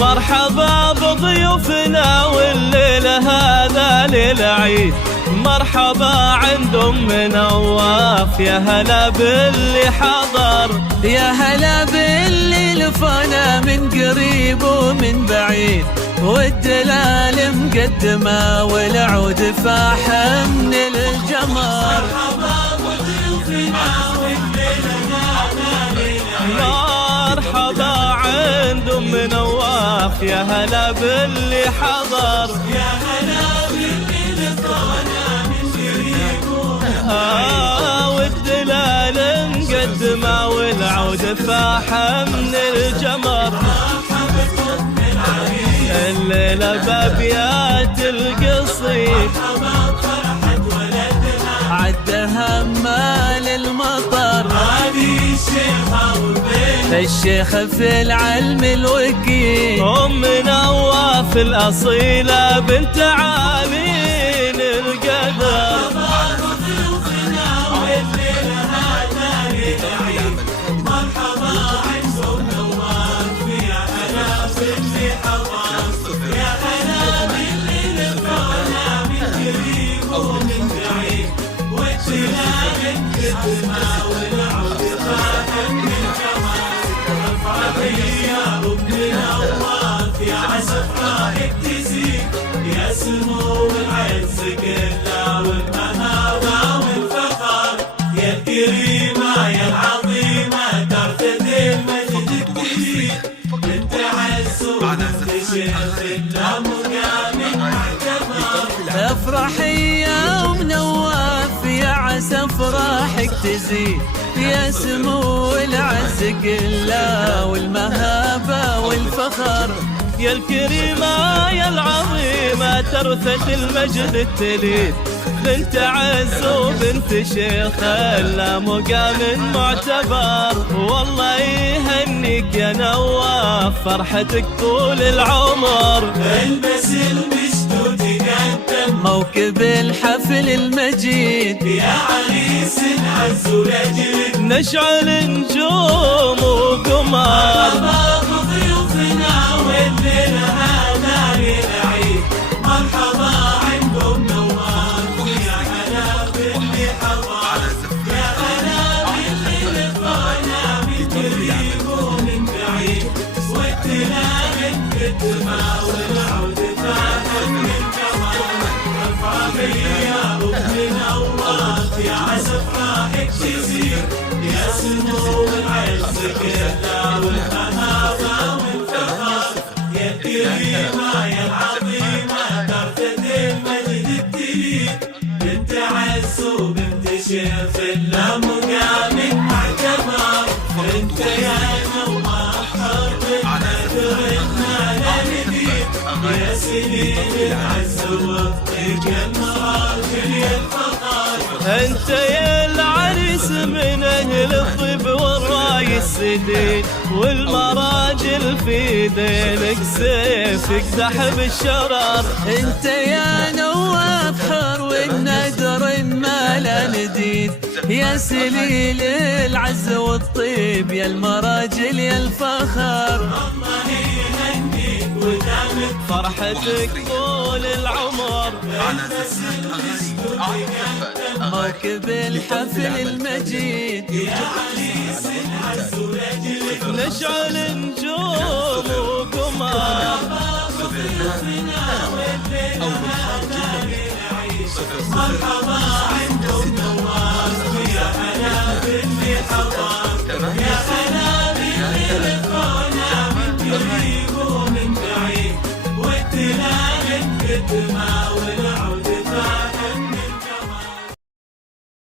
مرحبا بضيوفنا والليلة هذا ليلة عيد. مرحبا عند أم نواف، يا هلا باللي حضر، يا هلا باللي لفانا من قريب ومن بعيد، والدلال مقدمة والعود فاح من الجمر. مرحبا بضيوفنا والليلة هذا ليلة عيد. مرحبا عند أم نواف، يا هلا باللي حضر، يا هلا باللي لفانا من قريب ومن والدلال مقدمة والعود فاح من الجمر. مرحبا بالعريس الليلة بأبيات القصيد، فرحة ولدنا عدها مال المطر، هذه الشيخة والبنت الشيخ في العلم الوكيل. أم نواف الأصيلة بنت عامين القدر. ضيوفنا والليلة هذا ليلة عيد. مرحبا عند أم نواف، يا هلا باللي حضر، يا هلا باللي لفانا من قريب ومن بعيد، والدلال مقدمة والعود فاح من الجمال. ارفعي يا أم نواف، يا عسى افراحك تزيد، يا سمو العز كله والمهابة والفخر، يا الكريمة يا العظيمة ترفد المجد الجديد، بنت عز وبنت شيخ له مقام معتبر. افرحي يا ام نواف، يا عسى افراحك تزيد، يا سمو العز كله والمهابة والفخر، يا الكريمة يا العظيمة ترثة المجد التليد، بنت عز وبنت شيخ لا مقام معتبر. والله يهنيك يا نواف فرحتك طول العمر. البس المشت وتقدم موكب الحفل المجيد، يا عريس العز ولجد، نشعل نجوم وقمر. مرحبا بضيوفنا والليلة هذا ليلة عيد. مرحبا عند أم نواف، يا هلا باللي حضر، يا هلا باللي لفانا من قريب ومن بعيد، والدلال مقدمة والعود فاح من الجمال. ارفعي يا أم نواف، يا عسى افراحك تزيد، يا سمو العز كله والمهابة والفخر، يا الكريمة يا العظيمة ترفد المجد التليد، بنت عز وبنت شيخ له مقام معتبر. انت يا نواف حرتنا تغنى للجديد، يا سنين العز والطيب يا المراجل يا الفخر. انت يا العريس من اهل الطيب والراي السديد، والمراجل في دينك سيف يقدح بالشرر. انت يا نواف حر والندر ما لا نديد، يا سليل العز والطيب يا المراجل يا الفخر. الله يهنيك ودامك فرحتك طول العمر. موكب الحفل المجيد، يا عريس العز ولجلك، نشعل نجوم وقمر. مرحبا عند أم نواف، يا هلا باللي حضر، يا هلا باللي لفانا من قريب ومن بعيد، والدلال مقدمة